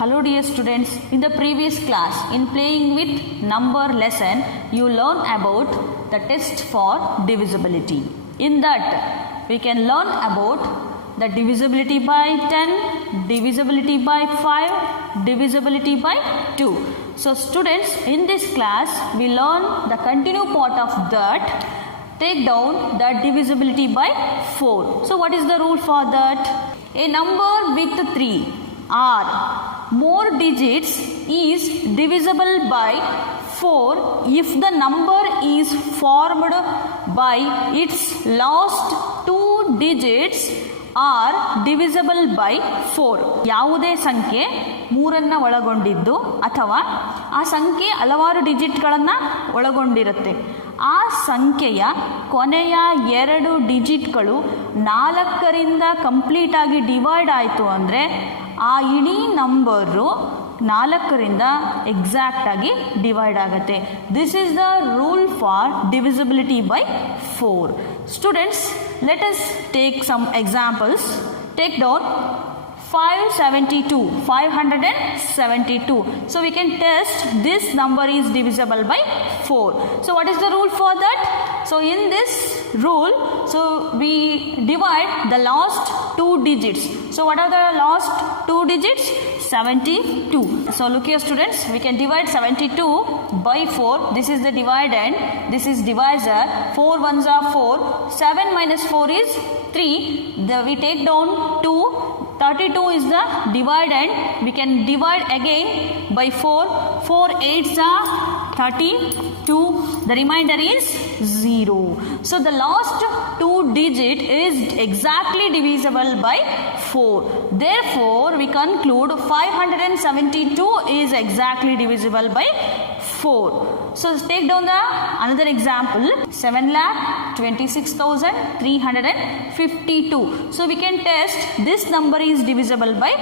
Hello dear students, in the previous class in playing with number lesson you learn about the test for divisibility. In that we can learn about the divisibility by 10, divisibility by 5, divisibility by 2. So students, in this class we learn the continue part of that. Take down the divisibility by 4. So what is the rule for that? A number with 3 or more digits is divisible by 4 if the number is formed by its last 2 digits are divisible by 4. ಯಾವುದೇ ಸಂಖ್ಯೆ ಮೂರನ್ನು ಒಳಗೊಂಡಿದ್ದು ಅಥವಾ ಆ ಸಂಖ್ಯೆ ಹಲವಾರು ಡಿಜಿಟ್ಗಳನ್ನು ಒಳಗೊಂಡಿರುತ್ತೆ. ಆ ಸಂಖ್ಯೆಯ ಕೊನೆಯ 2 ಡಿಜಿಟ್ಗಳು 4ರಿಂದ ಕಂಪ್ಲೀಟಾಗಿ ಡಿವೈಡ್ ಆಯಿತು ಅಂದರೆ ಆ ಇಡೀ ನಂಬರು 4ರಿಂದ ಎಕ್ಸಾಕ್ಟಾಗಿ ಡಿವೈಡ್ ಆಗುತ್ತೆ. This is the rule for divisibility by 4. Students, let us take some examples. Take down 572. So we can test this number is divisible by 4. So what is the rule for that? So in this rule, so we divide the last 2 digits. So what are the last 2 digits? 72. So look here students, we can divide 72 by 4. This is the dividend, this is divisor. 4 ones are 4. 7 minus 4 is 3. We take down 2. 32 is the dividend. We can divide again by 4. 4 8s are 32. The remainder is 0. So the last 2 digit is exactly divisible by 4. Therefore, we conclude 572 is exactly divisible by 4. So take down the another example. 7,26,352. So we can test this number is divisible by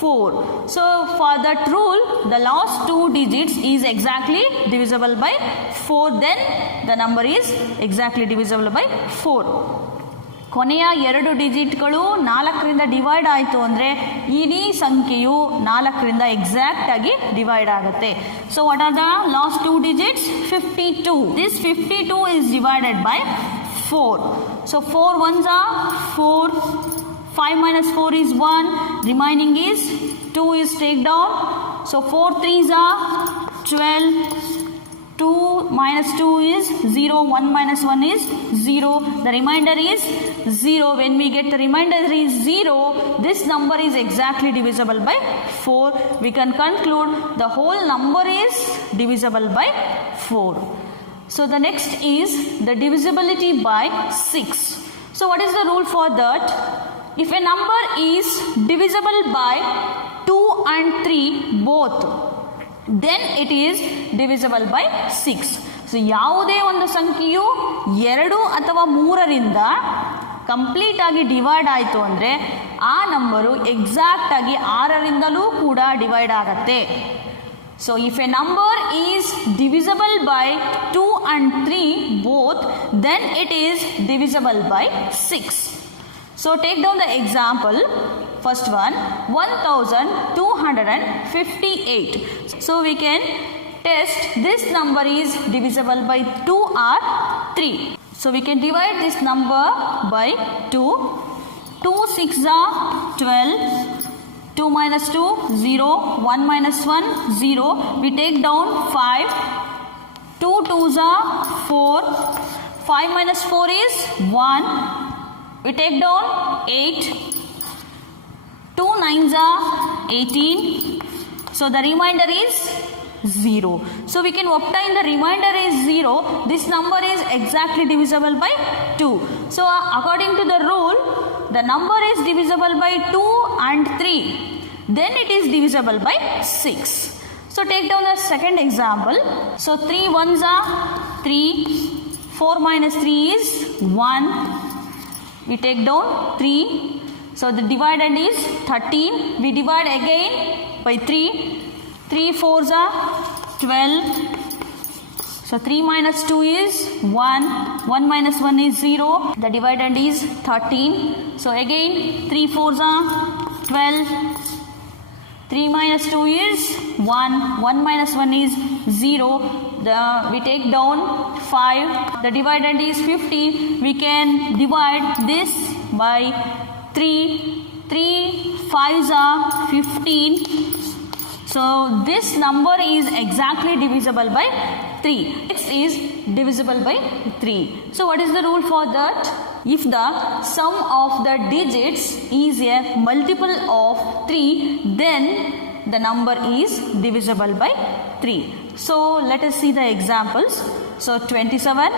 4. So for that rule, the last 2 digits is exactly divisible by 4. Then the number is exactly divisible by 4. ಕೊನೆಯ 2 ಡಿಜಿಟ್ಗಳು 4ರಿಂದ divide ಆಯಿತು ಅಂದರೆ ಇಡೀ ಸಂಖ್ಯೆಯು 4ರಿಂದ exact ಆಗಿ divide ಆಗುತ್ತೆ. So what are the last 2 digits? 52. This 52 is divided by 4. So 4 ones are 4. 5 minus 4 is 1. Remaining is 2 is take down. So 4 3s are 12. 2 minus 2 is 0. 1 minus 1 is 0. The remainder is 0. When we get the remainder is 0, this number is exactly divisible by 4. We can conclude the whole number is divisible by 4. So the next is the divisibility by 6. So what is the rule for that? If a number is divisible by 2 and 3 both, then it is divisible by 6. So ಯಾವುದೇ ಒಂದು ಸಂಖ್ಯೆಯು 2 ಅಥವಾ 3ರಿಂದ complete ಆಗಿ divide ಆಯಿತು ಅಂದರೆ ಆ number exact ಆಗಿ 6ರಿಂದಲೂ ಕೂಡ ಡಿವೈಡ್ ಆಗತ್ತೆ. So if A number is divisible by 2 and 3 both, then it is divisible by 6. So take down the example. First one, 1258. So we can test this number is divisible by 2 or 3. So we can divide this number by 2. 2 6 are 12. 2 minus 2, 0. 1 minus 1, 0. We take down 5. 2 2s are 4. 5 minus 4 is 1. We take down 8. 2 9s are 18. So the remainder is 0. So we can obtain the remainder is 0. This number is exactly divisible by 2. So according to the rule, the number is divisible by 2 and 3. Then it is divisible by 6. So take down the second example. So 3 ones are 3. 4 minus 3 is 1. We take down 3. So the dividend is 13. We divide again by 3. 3 4s are 12. So 3 minus 2 is 1. 1 minus 1 is 0. The dividend is 13. So again 3 4s are 12. 3 minus 2 is 1. 1 minus 1 is 0. We take down 5. The dividend is 15. We can divide this by 3. 3 5s are 15. So this number is exactly divisible by 3. X is divisible by 3. So what is the rule for that? If the sum of the digits is a multiple of 3, then the number is divisible by 3. So let us see the examples. So 27,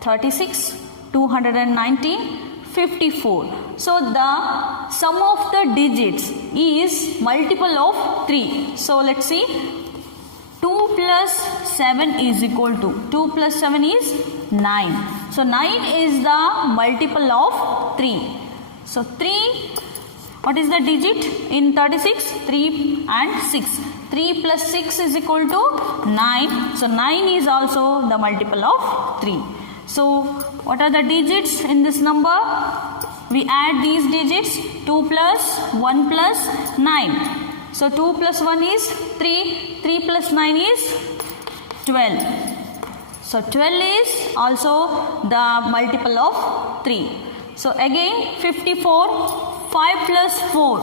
36, 219, 54. So the sum of the digits is multiple of 3. So let's see. 2 plus 7 is equal to 2 plus 7 is 9. So 9 is the multiple of 3. So 3, what is the digit in 36? 3 and 6. 3 plus 6 is equal to 9. So 9 is also the multiple of 3. So what are the digits in this number? We add these digits. 2 plus 1 plus 9. So 2 plus 1 is 3. 3 plus 9 is 12. So 12 is also the multiple of 3. So again 54. 5 plus 4,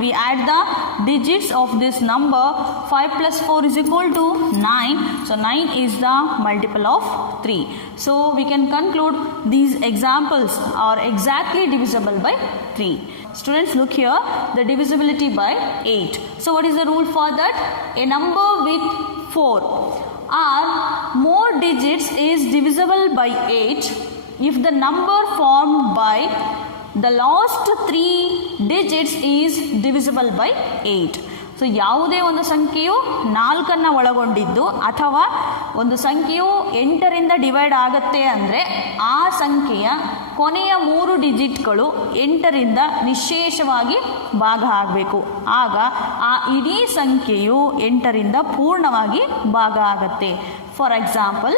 we add the digits of this number. 5 plus 4 is equal to 9. So 9 is the multiple of 3. So we can conclude these examples are exactly divisible by 3. Students, look here, the divisibility by 8. So what is the rule for that? A number with 4 or more digits is divisible by 8 if the number formed by the last 3 digits is divisible by 8. So ಯಾವುದೇ ಒಂದು ಸಂಖ್ಯೆಯು 4 ಒಳಗೊಂಡಿದ್ದು ಅಥವಾ ಒಂದು ಸಂಖ್ಯೆಯು 8ರಿಂದ divide ಆಗುತ್ತೆ ಅಂದರೆ ಆ ಸಂಖ್ಯೆಯ ಕೊನೆಯ 3 ಡಿಜಿಟ್ಗಳು 8ರಿಂದ ನಿಶೇಷವಾಗಿ ಭಾಗ ಆಗಬೇಕು. ಆಗ ಆ ಇಡೀ ಸಂಖ್ಯೆಯು 8ರಿಂದ ಪೂರ್ಣವಾಗಿ ಭಾಗ ಆಗುತ್ತೆ. For example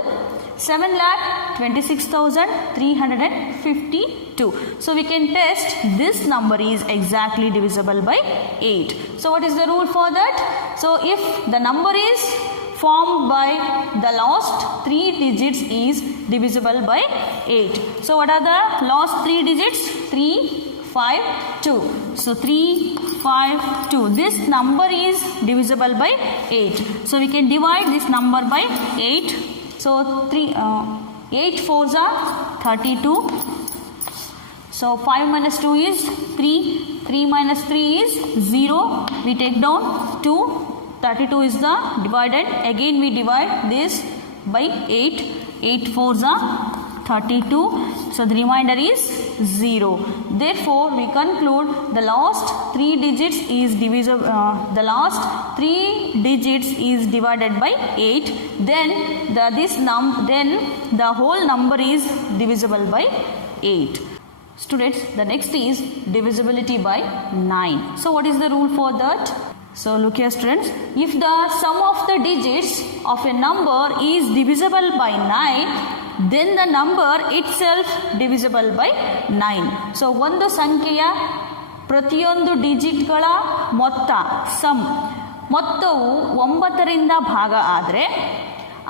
7,26,352. So we can test this number is exactly divisible by 8. So what is the rule for that? So if the number is formed by the last 3 digits is divisible by 8. So what are the last 3 digits? 3, 5, 2. So 3, 5, 2. This number is divisible by 8. So we can divide this number by 8. So 8 4s are 32. So 5 minus 2 is 3. 3 minus 3 is 0. We take down 2. 32 is the dividend. Again we divide this by 8. 8 4s are 32. So the remainder is 0. Therefore we conclude the last 3 digits is divided by 8. Then the whole number is divisible by 8. Students, the next is divisibility by 9. So what is the rule for that? So look here students, if the sum of the digits of a number is divisible by 9, then the number itself divisible by 9. So ಒಂದು ಸಂಖ್ಯೆಯ ಪ್ರತಿಯೊಂದು ಡಿಜಿಟ್ಗಳ ಮೊತ್ತವು 9ರಿಂದ ಭಾಗ ಆದರೆ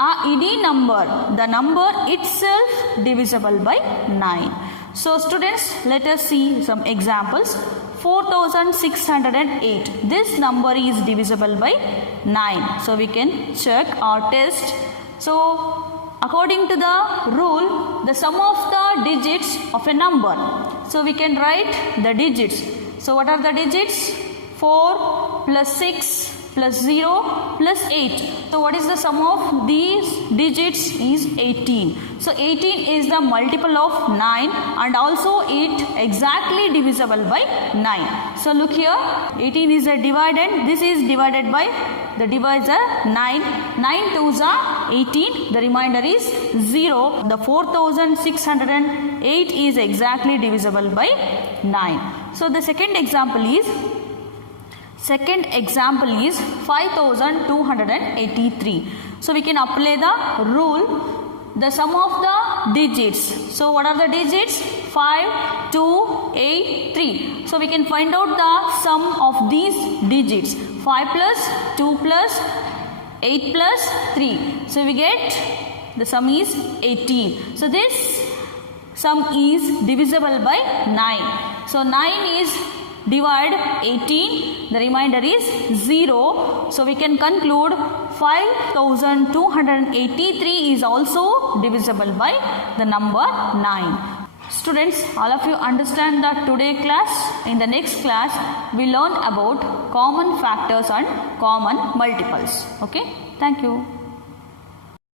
ಆ ಇಡೀ number, the number itself divisible by 9. So students, let us see some examples. 4,608. This number is divisible by 9. So we can check or test. So according to the rule, the sum of the digits of a number. So we can write the digits. So what are the digits? 4 plus 6 plus 0 plus 8. So what is the sum of these digits is 18. So 18 is the multiple of 9 and also it exactly divisible by 9. So look here, 18 is a dividend. This is divided by the divisor 9. 9 2s are 18. The remainder is 0. The 4,608 is exactly divisible by 9. So the second example is 5,283. So we can apply the rule, the sum of the digits. So what are the digits? 5, 2, 8, 3. So we can find out the sum of these digits. 5 plus 2 plus 8 plus 3. So we get the sum is 18. So this sum is divisible by 9. So 9 is divide 18, the remainder is 0. So we can conclude 5283 is also divisible by the number 9. Students, all of you understand that today class. In the next class, we learn about common factors and common multiples. Okay, thank you.